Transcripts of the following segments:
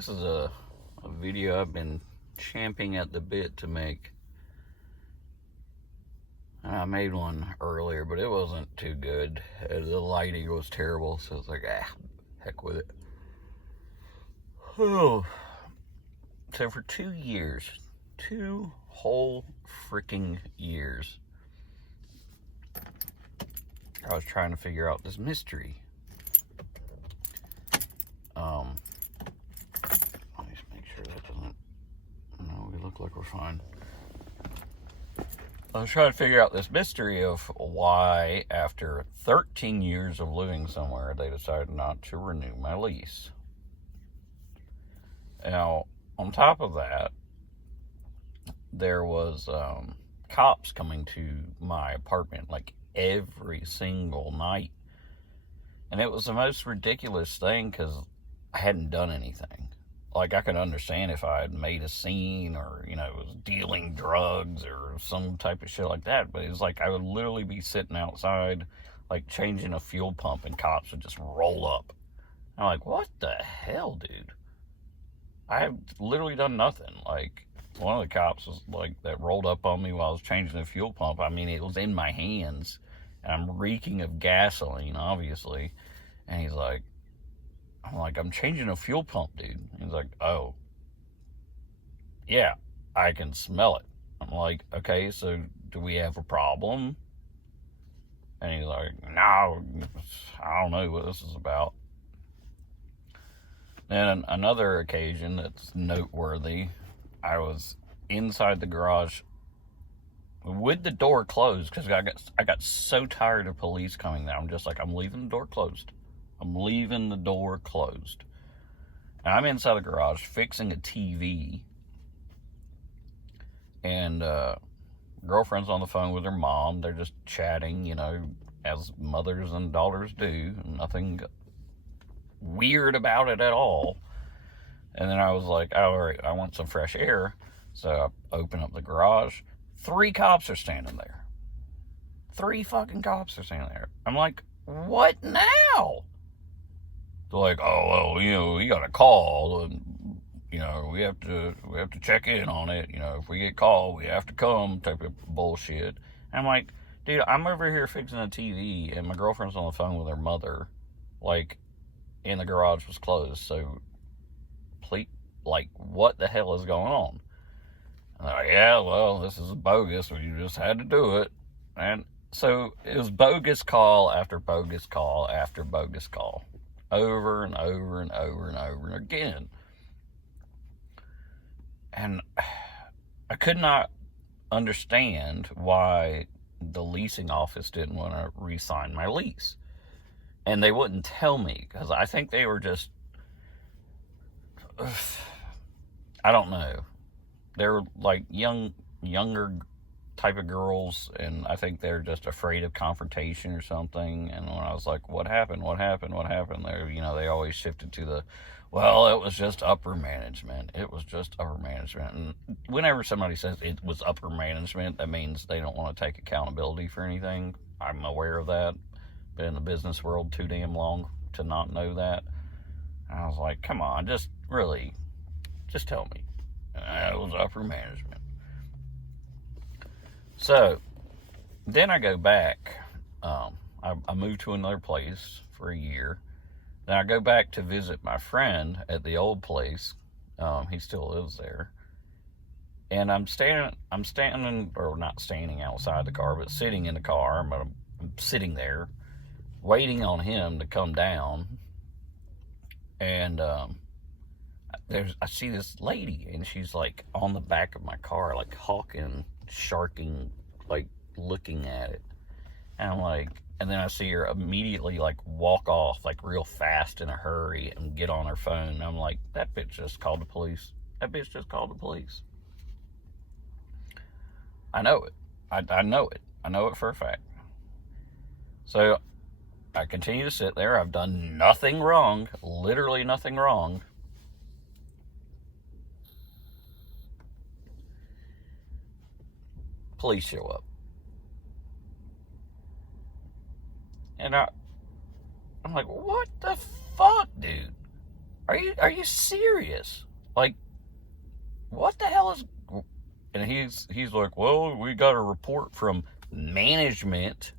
This is a video I've been champing at the bit to make. I made one earlier, but it wasn't too good. The lighting was terrible, so it's like, heck with it. Oh. So for 2 years, 2 whole freaking years, I was trying to figure out this mystery. Let me just make sure that doesn't. No, we look like we're fine. I was trying to figure out this mystery of why, after 13 years of living somewhere, they decided not to renew my lease. Now, on top of that, there was cops coming to my apartment like every single night. And it was the most ridiculous thing because I hadn't done anything. Like, I could understand if I had made a scene or, was dealing drugs or some type of shit like that. But it was like I would literally be sitting outside, like, changing a fuel pump, and cops would just roll up. I'm like, what the hell, dude? I have literally done nothing. Like, one of the cops was like, that rolled up on me while I was changing the fuel pump. I mean, it was in my hands, and I'm reeking of gasoline, obviously. And he's like, I'm changing a fuel pump, dude. He's like, oh, yeah, I can smell it. I'm like, okay, so do we have a problem? And he's like, no, I don't know what this is about. Then another occasion that's noteworthy, I was inside the garage with the door closed because I got so tired of police coming there. I'm just like, I'm leaving the door closed. I'm leaving the door closed. And I'm inside the garage fixing a TV. And girlfriend's on the phone with her mom. They're just chatting, as mothers and daughters do. Nothing weird about it at all. And then I was like, oh, all right, I want some fresh air. So I open up the garage. 3 cops are standing there. 3 fucking cops are standing there. I'm like, what now? They're like, oh, well, we got a call, and, we have to check in on it. If we get called, we have to come, type of bullshit. And I'm like, dude, I'm over here fixing a TV, and my girlfriend's on the phone with her mother, and the garage was closed. So, what the hell is going on? And they're like, yeah, well, this is bogus, you just had to do it. And so it was bogus call after bogus call after bogus call, over and over and over and over again. And I could not understand why the leasing office didn't want to re-sign my lease. And they wouldn't tell me, because I think they were just, I don't know. They're like younger type of girls, and I think they're just afraid of confrontation or something. And when I was like, what happened? They always shifted to the, well, it was just upper management. And whenever somebody says it was upper management, that means they don't want to take accountability for anything. I'm aware of that. Been in the business world too damn long to not know that. And I was like, come on, just tell me. It was upper management. So, then I go back. I moved to another place for a year. Then I go back to visit my friend at the old place. He still lives there. And I'm standing, or not standing outside the car, but sitting in the car. I'm sitting there, waiting on him to come down. And I see this lady, and she's like on the back of my car, like hawking, sharking, like looking at it. And I'm like, and then I see her immediately like walk off like real fast in a hurry and get on her phone. And I'm like, that bitch just called the police. I know it. I know it. I know it for a fact. So I continue to sit there. I've done nothing wrong, literally nothing wrong. Police show up. And I'm like, what the fuck, dude? Are you serious? Like, what the hell is... And he's like, well, we got a report from management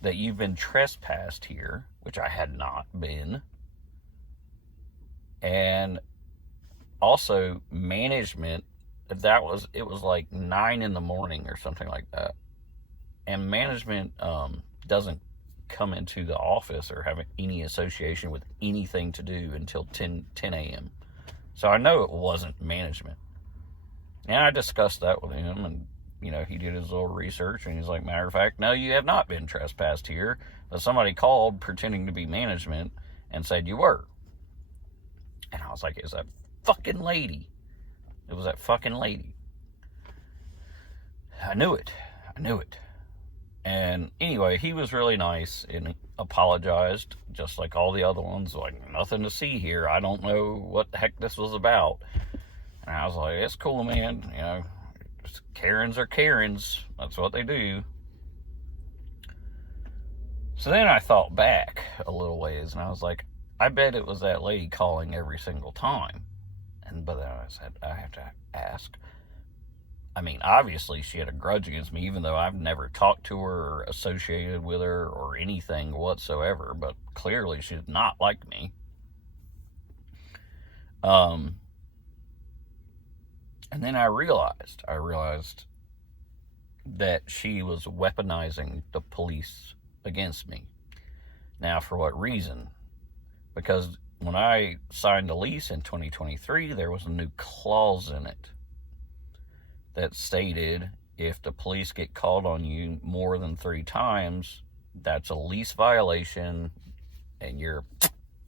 that you've been trespassed here, which I had not been. And also management, it was like 9 in the morning or something like that. And management doesn't come into the office or have any association with anything to do until 10 a.m. So I know it wasn't management. And I discussed that with him, and, he did his little research, and he's like, matter of fact, no, you have not been trespassed here, but somebody called pretending to be management and said you were. And I was like, it's that fucking lady. It was that fucking lady. I knew it. And anyway, he was really nice and apologized, just like all the other ones. Like, nothing to see here. I don't know what the heck this was about. And I was like, it's cool, man. Karens are Karens. That's what they do. So then I thought back a little ways, and I was like, I bet it was that lady calling every single time. But then I said, I have to ask. I mean, obviously she had a grudge against me, even though I've never talked to her or associated with her or anything whatsoever. But clearly she did not like me. And then I realized that she was weaponizing the police against me. Now, for what reason? Because when I signed a lease in 2023, there was a new clause in it that stated if the police get called on you more than 3 times, that's a lease violation and you're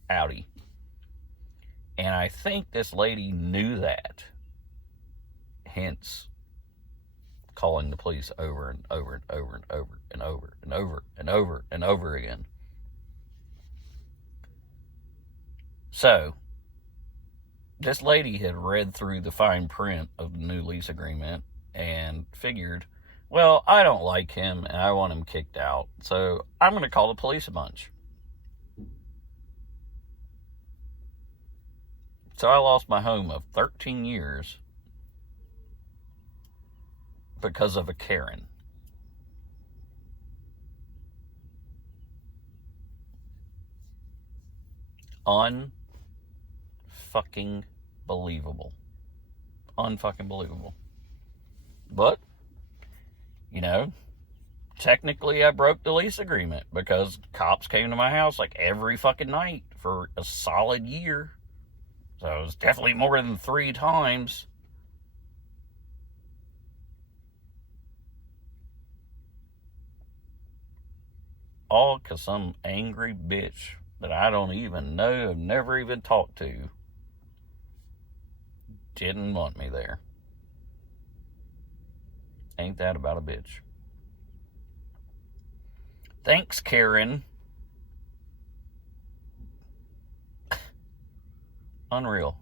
outie. And I think this lady knew that. Hence, calling the police over and over and over and over and over and over and over and over again. So, this lady had read through the fine print of the new lease agreement and figured, well, I don't like him and I want him kicked out, so I'm going to call the police a bunch. So I lost my home of 13 years because of a Karen. Unfucking believable. Unfucking believable. But, technically I broke the lease agreement because cops came to my house like every fucking night for a solid year. So it was definitely more than 3 times. All because some angry bitch that I don't even know, have never even talked to, didn't want me there. Ain't that about a bitch? Thanks, Karen. Unreal.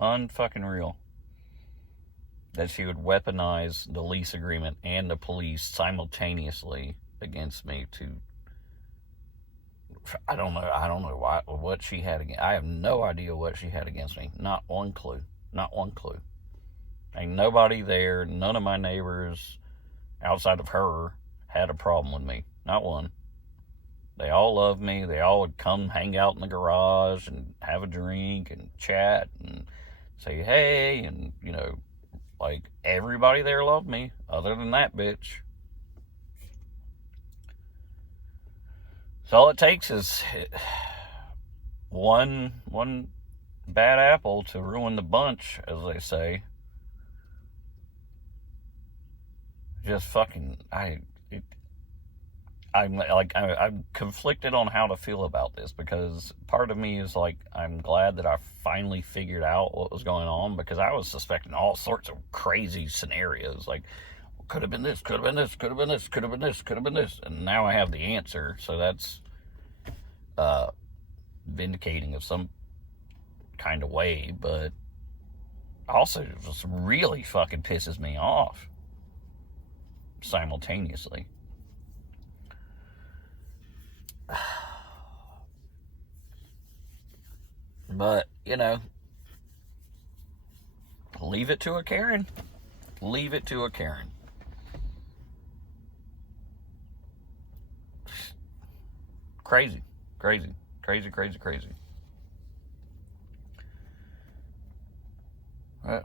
Unfucking real. That she would weaponize the lease agreement and the police simultaneously against me to... I don't know what she had against... I have no idea what she had against me. Not one clue. Ain't nobody there, none of my neighbors outside of her had a problem with me. Not one. They all loved me. They all would come hang out in the garage and have a drink and chat and say hey, and, like, everybody there loved me, other than that bitch. So all it takes is one bad apple to ruin the bunch, as they say. Just fucking, I'm conflicted on how to feel about this, because part of me is like, I'm glad that I finally figured out what was going on, because I was suspecting all sorts of crazy scenarios, like, could have been this, could have been this, could have been this, could have been this, could have been this, and now I have the answer, so that's vindicating of some kind of way, but also just really fucking pisses me off simultaneously. But, leave it to a Karen. Leave it to a Karen. Crazy. Crazy. Crazy, crazy, crazy.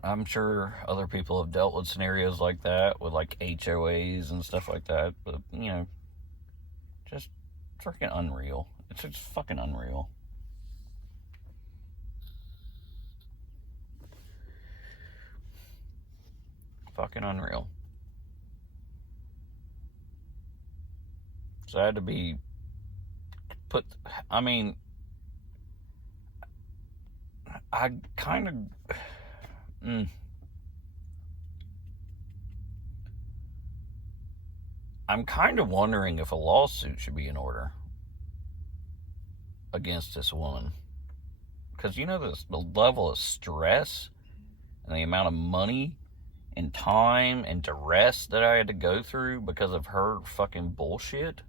I'm sure other people have dealt with scenarios like that, with like HOAs and stuff like that, but, just freaking unreal. It's just fucking unreal. Fucking unreal. So I had to be put, I mean, I kind of, I'm kind of wondering if a lawsuit should be in order against this woman. Because the level of stress and the amount of money and time and duress that I had to go through because of her fucking bullshit.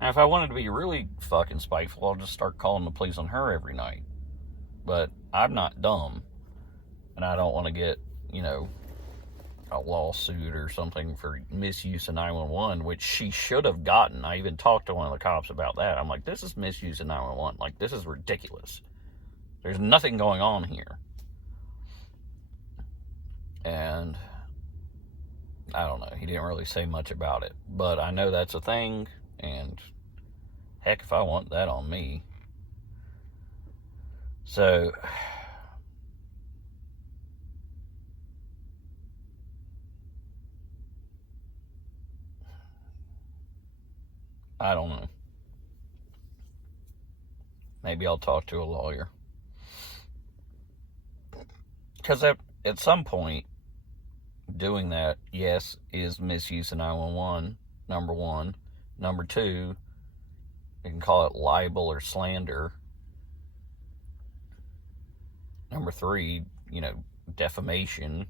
Now, if I wanted to be really fucking spiteful, I'll just start calling the police on her every night. But I'm not dumb. And I don't want to get, a lawsuit or something for misuse of 911, which she should have gotten. I even talked to one of the cops about that. I'm like, this is misuse of 911. Like, this is ridiculous. There's nothing going on here. And I don't know. He didn't really say much about it. But I know that's a thing. And heck, if I want that on me. So, I don't know. Maybe I'll talk to a lawyer. Because at some point, doing that, yes, is misuse of 911, number one. Number two, you can call it libel or slander. Number three, defamation.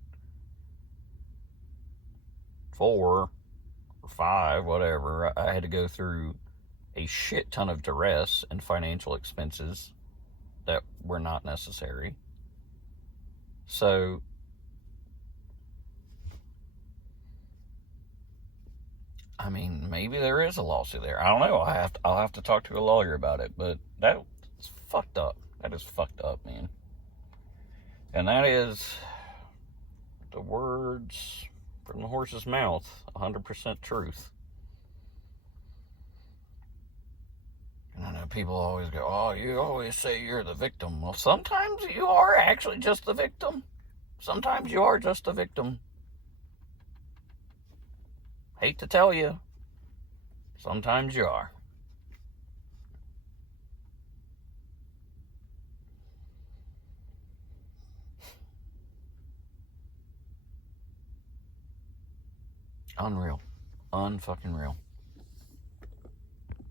4 or 5, whatever, I had to go through a shit ton of duress and financial expenses that were not necessary. So, I mean, maybe there is a lawsuit there. I don't know. I'll have to talk to a lawyer about it. But that's fucked up. That is fucked up, man. And that is the words from the horse's mouth, 100% truth. And I know people always go, oh, you always say you're the victim. Well, sometimes you are actually just the victim. Sometimes you are just the victim. Hate to tell you, sometimes you are. Unreal. Unfucking real.